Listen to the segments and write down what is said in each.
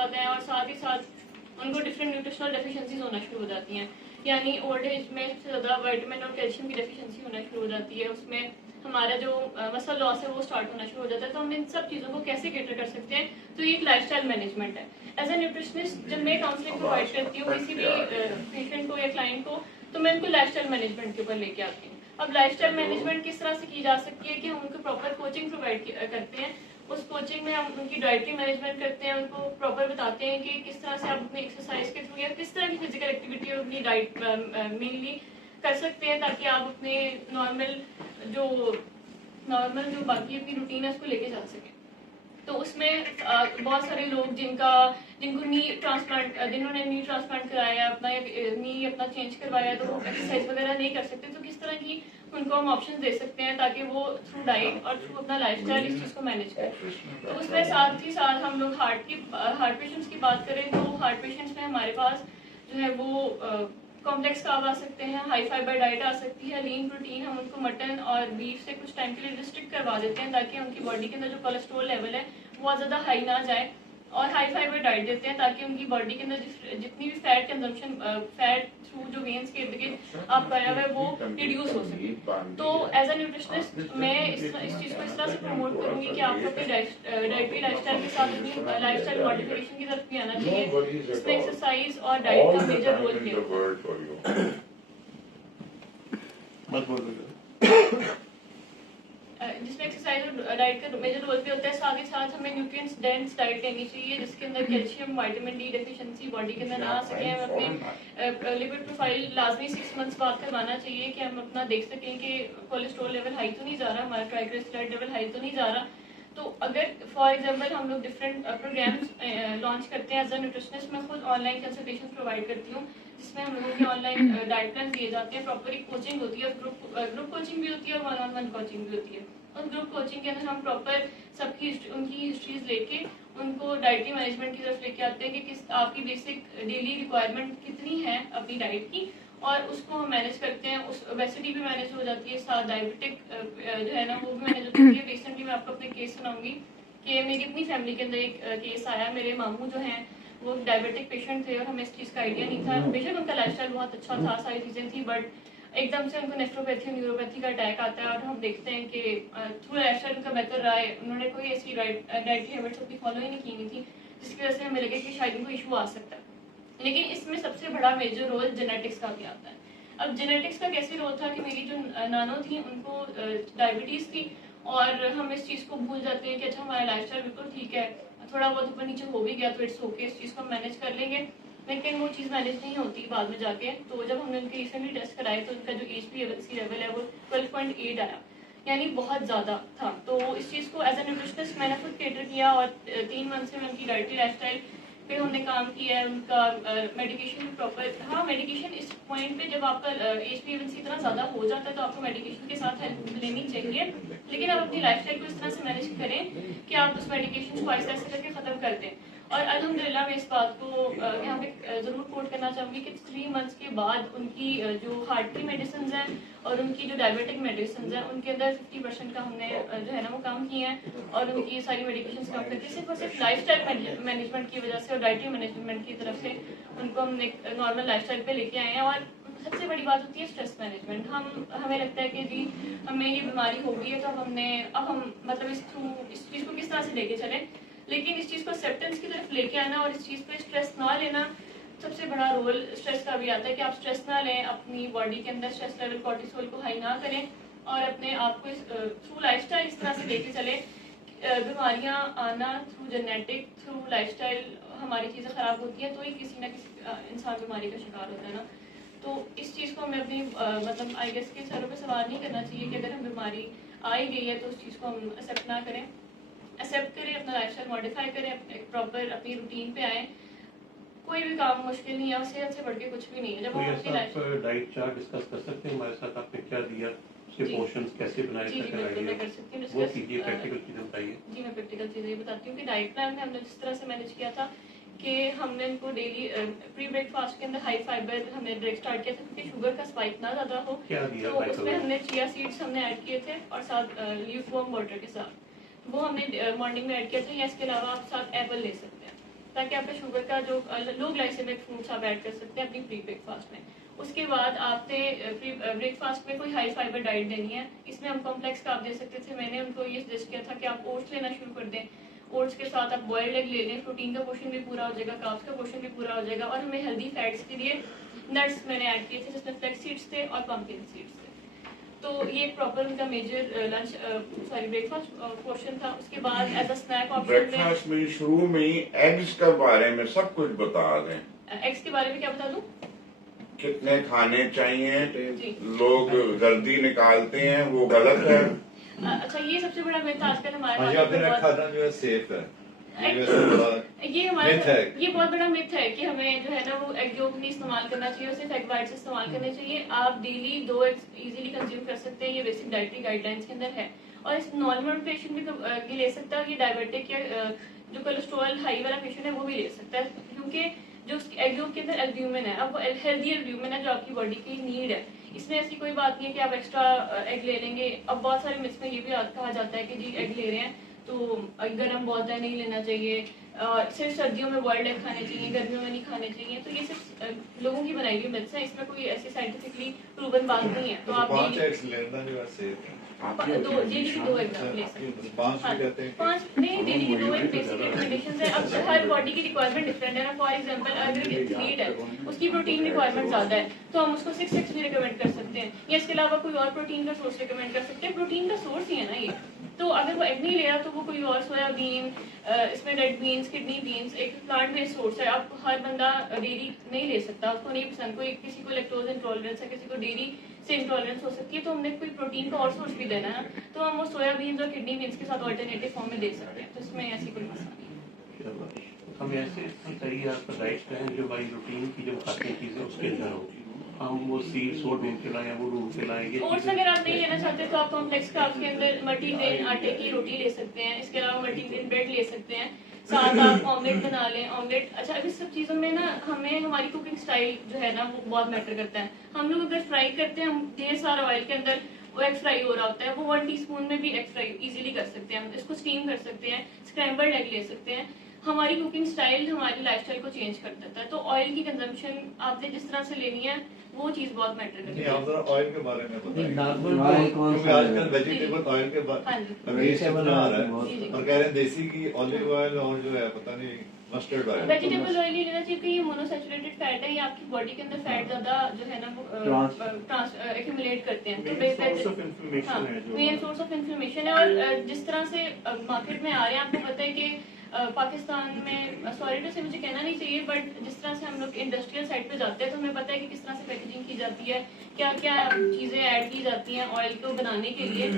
बहुत हैं और साथ ही साथ उनको डिफरेंट न्यूट्रिशनल डेफिशिएंसीज होना शुरू हो जाती हैं। यानी ओल्ड एज में सबसे ज़्यादा विटामिन और कैल्शियम की डेफिशिएंसी होना शुरू हो जाती है, उसमें हमारा जो मसल लॉस है वो स्टार्ट होना शुरू हो जाता है। तो हम इन सब चीज़ों को कैसे कैटर कर सकते हैं, तो ये एक लाइफस्टाइल मैनेजमेंट है। एज ए न्यूट्रिशनिस्ट जब मैं काउंसलिंग प्रोवाइड करती हूँ किसी भी पेशेंट को या क्लाइंट को, तो मैं उनको लाइफस्टाइल मैनेजमेंट के ऊपर लेके आती हूँ। अब लाइफस्टाइल मैनेजमेंट किस तरह से की जा सकती है कि हम उनको प्रॉपर कोचिंग प्रोवाइड करते हैं। उस कोचिंग में हम उनकी डाइटरी मैनेजमेंट करते हैं, उनको प्रॉपर बताते हैं कि किस तरह से आप अपनी एक्सरसाइज के थ्रू या किस तरह की फिजिकल एक्टिविटी और अपनी डाइट मेनली कर सकते हैं, ताकि आप अपने नॉर्मल जो बाकी अपनी रूटीन है उसको लेके जा सकें। तो उसमें बहुत सारे लोग जिनको नी ट्रांसप्लांट जिन्होंने नी ट्रांसप्लांट कराया अपना नी अपना चेंज करवाया, तो वो एक्सरसाइज वगैरह नहीं कर सकते। तो किस तरह की उनको हम ऑप्शन दे सकते हैं ताकि वो थ्रू डाइट और थ्रू अपना लाइफस्टाइल इस चीज़ को मैनेज करें। तो उसमें साथ ही साथ हम लोग हार्ट पेशेंट्स की बात करें तो हार्ट पेशेंट्स में हमारे पास जो है वो कॉम्प्लेक्स कार्ब आ सकते हैं, हाई फाइबर डाइट आ सकती है, लीन प्रोटीन हम उनको मटन और बीफ से कुछ टाइम के लिए रिस्ट्रिक्ट करवा देते हैं ताकि उनकी बॉडी के अंदर जो कोलेस्ट्रॉल लेवल है बहुत ज़्यादा हाई ना जाए, और हाई फाइबर डाइट देते हैं ताकि उनकी बॉडी के अंदर जितनी भी फैट कंजम्पशन फैट थ्रू जो वेन्स के इर्द गिर्द आपका आया हुआ है वो रिड्यूस हो सके। तो एज अ न्यूट्रिशनिस्ट मैं इस चीज़ को इस तरह से प्रमोट करूँगी कि आपको अपनी डाइटरी लाइफस्टाइल के साथ अपनी लाइफस्टाइल मॉडिफिकेशन की तरफ भी आना चाहिए, जिसमें एक्सरसाइज और डाइट का मेजर रोल प्ले जिसमें एक्सरसाइज और डाइट का मेजर रोल पे होता है। साथ ही साथ हमें न्यूट्रिएंट्स डेंस डाइट लेनी चाहिए जिसके अंदर calcium vitamin D deficiency body के अंदर ना आ सके। हम अपने लिपिड प्रोफाइल लाजमी 6 मंथ्स बाद करवाना चाहिए कि हम अपना देख सकें कि कोलेस्ट्रॉल लेवल हाई तो नहीं जा रहा, हमारा ट्राइग्लिसराइड लेवल हाई तो नहीं जा रहा। तो अगर फॉर एग्जांपल हम लोग डिफरेंट प्रोग्राम्स लॉन्च करते हैं एज अ न्यूट्रिशनिस्ट, मैं खुद ऑनलाइन कंसल्टेशन प्रोवाइड करती हूँ जिसमें हम लोगों के ऑनलाइन डाइट प्लान दिए जाते हैं, प्रॉपर एक कोचिंग होती है, ग्रुप कोचिंग भी होती है और 1-on-1 कोचिंग भी होती है। उस ग्रुप कोचिंग के अंदर हम प्रॉपर सबकी उनकी हिस्ट्रीज लेके उनको डाइटरी मैनेजमेंट की तरफ लेके आते हैं कि किस आपकी बेसिक डेली रिक्वायरमेंट कितनी है अपनी डाइट की, और उसको हम मैनेज करते हैं। उस ओबेसिटी भी मैनेज हो जाती है, साथ डायबिटिक जो है ना वो भी मैनेज होती है। रिसेंटली मैं आपको अपने केस सुनाऊंगी कि मेरी अपनी फैमिली के अंदर एक केस आया। मेरे मामू जो हैं वो डायबिटिक पेशेंट थे और हमें इस चीज़ का आइडिया नहीं था। बेशक उनका लाइफस्टाइल बहुत अच्छा था, सारी चीज़ें थी, बट एकदम से उनको नेफ्रोपैथी न्यूरोपैथी का अटैक आता है और हम देखते हैं कि थ्रू लाइफस्टाइल उनका बेहतर रहा है, उन्होंने कोई ऐसी डाइटरी हैबिट्स अपनी फॉलो ही नहीं की थी जिसकी वजह से हमें लगे कि शायद उनको इशू आ सकता है। लेकिन इसमें सबसे बड़ा मेजर रोल जेनेटिक्स का भी आता है। अब जेनेटिक्स का कैसे रोल था कि मेरी जो नानो थी उनको डायबिटीज़ थी और हम इस चीज़ को भूल जाते हैं कि अच्छा हमारा लाइफस्टाइल बिल्कुल ठीक है, थोड़ा बहुत ऊपर नीचे हो भी गया तो इट्स ओके, इस चीज़ को हम मैनेज कर लेंगे, लेकिन वो चीज़ मैनेज नहीं होती बाद में जाके। तो जब हमने उनके रिसेंटली टेस्ट कराए तो उनका जो HbA1c लेवल है वो 12.8 आया, यानी बहुत ज़्यादा था। तो इस चीज़ को एज ए न्यूट्रिशनिस्ट मैंने खुद कैटर किया और 3 मंथ से मैं उनकी डाइटरी लाइफस्टाइल पे हमने काम किया है। उनका मेडिकेशन प्रॉपर, हाँ मेडिकेशन इस पॉइंट पे जब आपका HbA1c इतना ज़्यादा हो जाता है तो आपको मेडिकेशन के साथ हेल्प लेनी चाहिए, लेकिन आप अपनी लाइफस्टाइल को इस तरह से मैनेज करें कि आप उस मेडिकेशन को ऐसे ऐसे करके ख़त्म कर दें। और अल्हम्दुलिल्लाह मैं इस बात को यहाँ पे ज़रूर कोट करना चाहूँगी कि 3 मंथ्स के बाद उनकी जो हार्ट की मेडिसिन हैं और उनकी जो डायबिटिक मेडिसिन हैं उनके अंदर 50% का हमने जो है ना वो काम किए हैं, और उनकी सारी मेडिकेशन कम करके सिर्फ और सिर्फ लाइफस्टाइल मैनेजमेंट की वजह से और डाइटरी मैनेजमेंट की तरफ से उनको हम एक नॉर्मल लाइफस्टाइल पे लेके आए हैं। और सबसे बड़ी बात होती है स्ट्रेस मैनेजमेंट। हमें लगता है कि जी हमें ये बीमारी हो गई है तो अब हम मतलब इस चीज़ को किस तरह से लेके चलें, लेकिन इस चीज़ को एक्सेप्टेंस की तरफ लेके आना और इस चीज़ पे स्ट्रेस ना लेना, सबसे बड़ा रोल स्ट्रेस का भी आता है कि आप स्ट्रेस ना लें, अपनी बॉडी के अंदर स्ट्रेस लेवल कॉर्टिसोल को हाई ना करें और अपने आप को थ्रू लाइफस्टाइल इस तरह से लेके चलें। बीमारियां आना थ्रू जेनेटिक थ्रू लाइफस्टाइल, हमारी चीज़ें ख़राब होती हैं तो ही किसी ना किसी इंसान बीमारी का शिकार होता है ना। तो इस चीज़ को हमें अपनी मतलब आई गेस के सरों पे सवार नहीं करना चाहिए कि अगर हम बीमारी आ ही गई है तो उस चीज़ को हम एक्सेप्ट ना करें, एक्सेप्ट करें, अपना लाइफस्टाइल मॉडिफाई करें, एक प्रॉपर अपनी रूटीन पे आए। कोई भी काम मुश्किल नहीं है और सेहत से बढ़ के कुछ भी नहीं है। जब हम अपनी लाइफ डाइट चार्ट डिस्कस कर सकते हैं हमारे साथ, आपने क्या दिया, उसके पोर्शंस कैसे बनाए, जी बिल्कुल मैं कर सकती हूँ वो कीजिए, प्रैक्टिकल चीज़ें बताइए। जी मैं प्रैक्टिकल चीज़ें बताती हूँ कि डाइट प्लान में हमने जिस तरह से मैनेज किया था कि हमने इनको डेली प्री ब्रेकफास्ट के अंदर हाई फाइबर हमने ब्रेक स्टार्ट किया था क्योंकि शुगर का स्पाइक ना ज़्यादा हो, तो उसमें हमने चिया सीड्स हमने ऐड किए थे और साथ ल्यूकवार्म वाटर के साथ वो हमने मॉर्निंग में ऐड किया था, या इसके अलावा आप साथ एप्पल ले सकते हैं। ताकि आपका शुगर का जो लो ग्लाइसेमिक फ्रूट्स आप ऐड कर सकते हैं अपनी प्री ब्रेकफास्ट में। उसके बाद आपने ब्रेकफास्ट में कोई हाई फाइबर डाइट देनी है। इसमें हम कॉम्प्लेक्स कार्ब दे सकते थे। मैंने उनको ये सजेस्ट किया था कि आप ओट्स लेना शुरू कर दें। ओट्स के साथ आप बॉइल्ड एग ले लें, प्रोटीन का पोर्शन भी पूरा हो जाएगा, कार्ब्स का पोर्शन भी पूरा हो जाएगा। और हमें हेल्दी फैट्स के लिए नट्स मैंने ऐड किए थे, जिसमें फ्लैक्स सीड्स थे और पंपकिन सीड्स थे। तो ये प्रॉपर उनका मेजर लंच ब्रेकफास्ट पोर्शन था। उसके बाद as a snack option breakfast में शुरू में ही एग्स के बारे में सब कुछ बता दें। एग्स के बारे में क्या बता दूं? कितने खाने चाहिए, जी। लोग जल्दी निकालते हैं, वो गलत है। अच्छा, ये सबसे बड़ा मिथ आजकल हमारे हाँ, मार्केट में खाना बहुत जो है सेफ है। ये हमारे myth है। ये बहुत बड़ा मिथ है कि हमें जो है ना वो एग योक नहीं इस्तेमाल करना चाहिए, सिर्फ एग वाइट्स इस्तेमाल करने चाहिए। आप डेली 2 एग्स इजीली कंज्यूम कर सकते हैं, ये बेसिक डाइटरी गाइडलाइंस के अंदर है। और इस नॉर्मल पेशेंट भी ले सकता है, ये डायबिटिक या जो कोलेस्ट्रॉल हाई वाला पेशेंट है वो भी ले सकता है, क्योंकि जो एग योक के अंदर एल्ब्यूमिन है, अब वो हेल्दी एल्ब्यूमिन है जो आपकी बॉडी की नीड है। इसमें ऐसी कोई बात नहीं है कि आप एक्स्ट्रा एग ले लेंगे। अब बहुत सारे मिथ्स में ये भी कहा जाता है कि जी एग ले रहे हैं तो गर्म बहुत है, नहीं लेना चाहिए, सिर्फ सर्दियों में बॉइल्ड एग खाने चाहिए, गर्मियों में नहीं खाने चाहिए। तो ये सिर्फ लोगों की बनाई हुई मिथ्स है, इसमें कोई ऐसी साइंटिफिकली प्रूवन बात नहीं है। तो आप 5 एग्स लेना जो है सेफ है। डेली की 2 एग ले सकते हैं। 5 भी कहते हैं। 5 नहीं, डेली की 2 एग बेसिक रिकमेंडेशन है। अब हर बॉडी की रिक्वायरमेंट डिफरेंट है ना। फॉर एग्जांपल अगर एक एथलीट है, उसकी प्रोटीन रिक्वायरमेंट ज्यादा है, तो हम उसको 6 एग्स भी रिकमेंड कर सकते हैं, या इसके अलावा कोई और प्रोटीन का सोर्स रिकमेंड कर सकते हैं। प्रोटीन का सोर्स ही है ना ये। तो अगर वो एग नहीं ले रहा तो वो कोई और सोयाबीन, इसमें रेड बीन्स, किडनी बीन्स एक प्लांट बेस्ड सोर्स है। अब हर बंदा डेयरी नहीं ले सकता, उसको नहीं पसंद, कोई किसी को लैक्टोज इंटॉलरेंस है, किसी को डेयरी से इंटॉलरेंस हो सकती है, तो हमने कोई प्रोटीन का और सोर्स भी देना है, तो हम वो सोयाबीन और किडनी बीन्स के साथ ऑल्टरनेटिव फॉर्म में दे सकते हैं। तो इसमें ऐसी कोई मसला नहीं है। हम ऐसे सही आपका डाइट करें जो हमारी रूटीन की जो खाते हैं चीजें उसके अंदर हो, हम वो सीड्स वो ढूंढ के लाएं, वो ढूंढ के लाएं। ओट्स अगर आप नहीं लेना चाहते तो आप कॉम्प्लेक्स कार्ब्स के अंदर मल्टीग्रेन आटे की रोटी ले सकते हैं। इसके अलावा मल्टीग्रेन ब्रेड ले सकते हैं, साथ आप ऑमलेट बना लें। ऑमलेट अच्छा, अब इस सब चीज़ों में ना हमें हमारी कुकिंग स्टाइल जो है ना वो बहुत मैटर करता है। हम लोग अगर फ्राई करते हैं, हम ढेर सारा ऑयल के अंदर वो एग फ्राई हो रहा होता है, वो 1 टीस्पून में भी एग फ्राई इजीली कर सकते हैं। हम इसको स्टीम कर सकते हैं, स्क्रैम्बल्ड एग ले सकते हैं। हमारी कुकिंग स्टाइल हमारी लाइफस्टाइल को चेंज कर देता है। तो ऑयल की कंजम्पशन आपने जिस तरह से लेनी है वो चीज बहुत मैटर करती है। आप जरा ऑयल के बारे में बताइए। नॉर्मल ऑयल कौन क्योंकि सा आजकल वेजिटेबल ऑयल के बारे हाँ जी। में रेट कितना आ रहा जी, है, जी। और कह रहे हैं देसी की ऑलिव ऑयल और जो है पता नहीं मस्टर्ड ऑयल। वेजिटेबल ऑयल ही लेना चाहिए क्योंकि ये मोनोसैचुरेटेड फैट है, ये आपकी बॉडी के अंदर फैट ज्यादा जो है ना वो एक्यूमुलेट करते हैं। तो मेन सोर्स ऑफ इन्फ्लेमेशन है। और जिस तरह से मार्केट में आ रहे हैं, आपको पता है कि पाकिस्तान में, सॉरी टू से मुझे कहना नहीं चाहिए, बट जिस तरह से हम लोग इंडस्ट्रियल साइड पे जाते हैं तो हमें पता है कि किस तरह से पैकेजिंग की जाती है, क्या क्या चीज़ें ऐड की जाती हैं ऑयल को बनाने के लिए।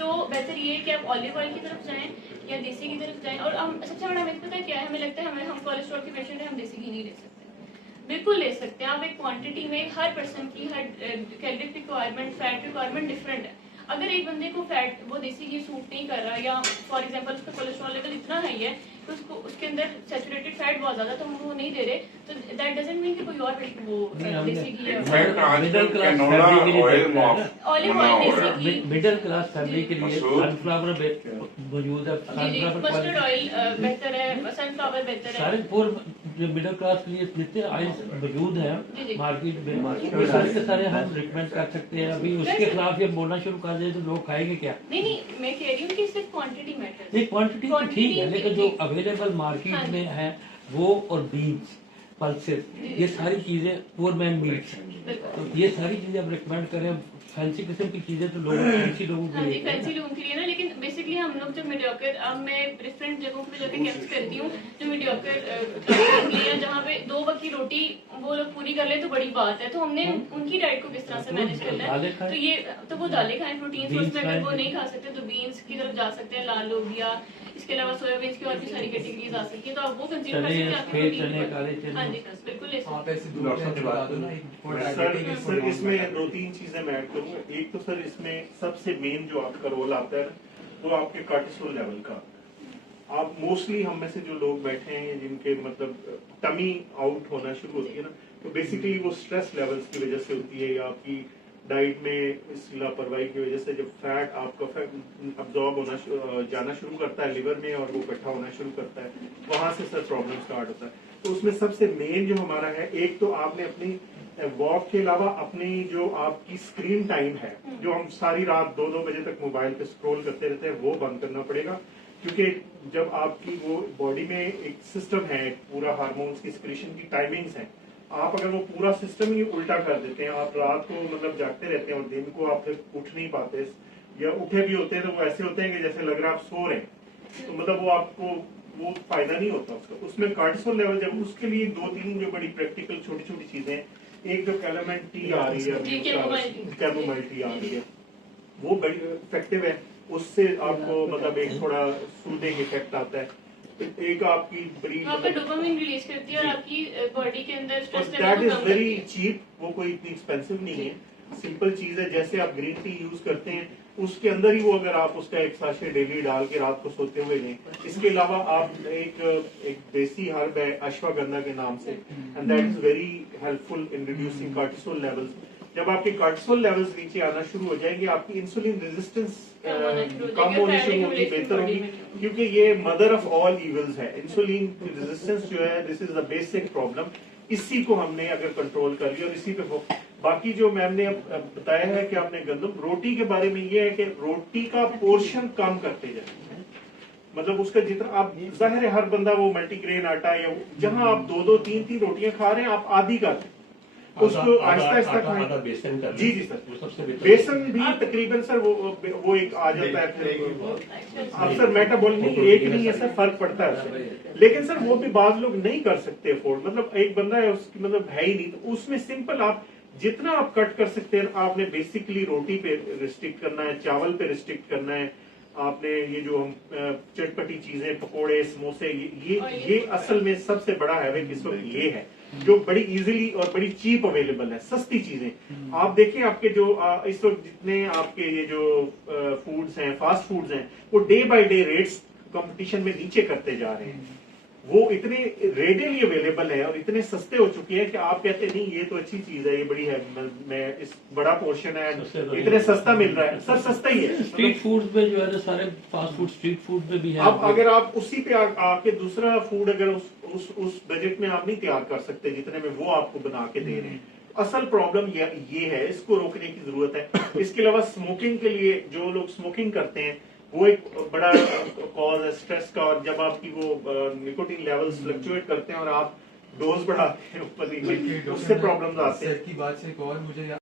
तो बेहतर ये है कि आप ऑलिव ऑयल की तरफ जाएं या देसी की तरफ जाएं। और हम सबसे बड़ा हमें पता है क्या है, हमें लगता है हम कोलेस्ट्रॉल के पेशेंट हैं, हम देसी घी नहीं ले सकते। बिल्कुल ले सकते हैं आप एक क्वांटिटी में। हर पर्सन की हर calorie requirement, fat requirement different है। अगर एक बंदे को फैट वो देसी घी सूट नहीं कर रहा, या फॉर एग्जांपल उसका कोलेस्ट्रॉल लेवल इतना हाई है तो उसको उसके अंदर सैचुरेटेड फैट बहुत ज्यादा, तो हम वो नहीं दे रहे, तो दैट डजंट मीन कि कोई और वो देसी घी है। इनफैक्ट आजकल कैनोला ऑयल ऑलिव ऑयल देसी घी, मिडिल क्लास फैमिली के लिए मसूर। सनफ्लावर मौजूद है। जी जी, मस्टर्ड ऑयल बेहतर है, सनफ्लावर बेहतर है। सारे पूर्व जो मिडिल क्लास के लिए जितने ऑयल मौजूद जी, हैं जी। मार्केट में, वो सारे के सारे हम रिकमेंड कर सकते हैं। अभी उसके खिलाफ ये बोलना शुरू कर दे तो लोग खाएंगे क्या? नहीं नहीं, मैं कह रही हूँ कि सिर्फ क्वांटिटी मैटर। ये क्वांटिटी तो ठीक है, लेकिन जो जी। अवेलेबल हाँ मार्केट जी। में है वो और बीन्स, पल्सेस, ये सारी चीजें पोर मैन मीट्स, तो ये सारी चीजें आप रिकमेंड करें। फैंसी किस्म की चीजें तो लोग फैंसी लोगों हाँ के जी, लिए फैंसी लोगों के लिए ना, लेकिन बेसिकली हम लोग जब मीडियोकर, अब मैं डिफरेंट जगहों पे जाके कैंप्स करती हूँ जो मीडियोकर या जहाँ पे 2 वक्त की रोटी वो लोग पूरी कर ले तो बड़ी बात है। तो हमने उनकी डाइट को किस तरह से मैनेज करना दालें है, खाएं। तो ये तो वो दालें खाएं, प्रोटीन सोर्स बीन्स में अगर वो खाएं। नहीं खा सकते तो बीन्स की तरफ जा सकते हैं, लाल लोबिया, इसके अलावा सोयाबीन की और भी सारी कैटेगरीज आ सकती है, तो आप वो कंज्यूम कर चने, सकते हैं आपके सफेद प्रोटीन चने, की काले बात। चने। हाँ जी, बिल्कुल ले सकते हैं। आप ऐसे डॉक्टर साहब से बात करो ना, सर इसमें 2-3 चीजें मैं ऐड करूंगा। एक तो सर इसमें सबसे मेन जो आपका रोल आता है वो आपके कार्टिसोल लेवल का। आप मोस्टली हम में से जो लोग बैठे हैं जिनके मतलब टमी आउट होना शुरू होती है ना, तो बेसिकली वो स्ट्रेस लेवल्स की वजह से होती है, या आपकी डाइट में इस लापरवाही की वजह से जब फैट आपका अब्जॉर्ब होना जाना शुरू करता है लिवर में और वो इकट्ठा होना शुरू करता है, वहां से सर प्रॉब्लम स्टार्ट होता है। तो उसमें सबसे मेन जो हमारा है, एक तो आपने अपनी वॉक के अलावा अपनी जो आपकी स्क्रीन टाइम है, जो हम सारी रात 2-2 बजे तक मोबाइल पे स्क्रॉल करते रहते हैं, वो बंद करना पड़ेगा। क्योंकि जब आपकी वो बॉडी में एक सिस्टम है, पूरा हार्मोन्स की सिक्रीशन की टाइमिंग्स हैं, आप अगर वो पूरा सिस्टम ही उल्टा कर देते हैं, आप रात को मतलब जागते रहते हैं और दिन को आप फिर उठ नहीं पाते, या उठे भी होते हैं तो वो ऐसे होते हैं कि जैसे लग रहा है आप सो रहे हैं, तो मतलब वो आपको वो फायदा नहीं होता उसका। उसमें कार्टिसोल लेवल, जब उसके लिए 2-3 जो बड़ी प्रैक्टिकल छोटी छोटी चीजें, एक जो कैलोमेंट टी आ रही है, कैमोमाइल टी आ रही है, वो बड़ी इफेक्टिव है, उससे आपको मतलब एक थोड़ा सूदिंग इफेक्ट आता है। एक आपकी बड़ी आपका डोपामिन रिलीज करती है और आपकी बॉडी के अंदर स्ट्रेस दैट लेवल इज को कम वेरी करती है। चीप, वो कोई इतनी एक्सपेंसिव नहीं है, सिंपल चीज है। जैसे आप ग्रीन टी यूज करते हैं, उसके अंदर ही वो अगर आप उसका एक साशे डेली डाल के रात को सोते हुए लें। इसके अलावा आप एक देसी हर्ब है अश्वगंधा के नाम से, and that is very helpful in reducing cortisol levels. जब आपके कार्टिसोल लेवल्स नीचे आना शुरू हो जाएंगे, आपकी इंसुलिन रेजिस्टेंस कम होनी शुरू होगी, बेहतर होगी, क्योंकि ये मदर ऑफ ऑल इविल्स है। इंसुलिन रेजिस्टेंस जो है, this is the basic problem. इसी को हमने अगर कंट्रोल कर लिया और इसी पे हो, बाकी जो मैम ने अब बताया है कि आपने गंदम रोटी के बारे में, ये है कि रोटी का पोर्शन कम करते जाए, मतलब उसका जितना आप, जाहिर है हर बंदा वो मल्टीग्रेन आटा या जहां आप 2-2, 3-3 रोटियां खा रहे हैं, आप आधी कर दें उसको, आहिस्ता आहिस्ता खाएं। बेसन का जी सर, वो सबसे बेहतर। बेसन भी तकरीबन सर वो एक आ जाता है फिर अब सर मेटाबॉलिक नहीं, एक नहीं है सर, फर्क पड़ता है उससे। लेकिन सर वो भी बाज लोग नहीं कर सकते अफोर्ड, मतलब एक बंदा है उसकी मतलब है ही नहीं, तो उसमें सिंपल आप जितना आप कट कर सकते हैं, आपने बेसिकली रोटी पे रिस्ट्रिक्ट करना है, चावल पे रिस्ट्रिक्ट करना है, आपने ये जो हम चटपटी चीजें, पकोड़े, समोसे, ये असल में सबसे बड़ा हैविक इस वक्त ये है, जो बड़ी इजीली और बड़ी चीप अवेलेबल है, सस्ती चीजें। आप देखें आपके जो इस वक्त जितने आपके ये जो फूड्स हैं, फास्ट फूड्स हैं, वो day by day rates competition में नीचे करते जा रहे हैं। वो इतने रेडिली अवेलेबल है और इतने सस्ते हो चुके हैं कि आप कहते नहीं ये तो अच्छी चीज है, ये बड़ी है, मैं इस बड़ा पोर्शन है, इतने सस्ता मिल रहा है सर, सस्ता ही है। स्ट्रीट फूड में जो है ना, सारे फास्ट फूड स्ट्रीट फूड में भी है। अब अगर आप उसी पे आके दूसरा फूड अगर उस बजट में आप नहीं तैयार कर सकते जितने में वो आपको बना के दे रहे हैं, असल प्रॉब्लम ये है, इसको रोकने की जरूरत है। इसके अलावा स्मोकिंग के लिए जो लोग स्मोकिंग करते हैं, वो एक बड़ा कॉज है स्ट्रेस का, और जब आपकी वो निकोटीन लेवल्स फ्लक्चुएट करते हैं और आप डोज बढ़ाते हैं ऊपर नीचे, उससे प्रॉब्लम्स आते हैं। सर की बात से एक और मुझे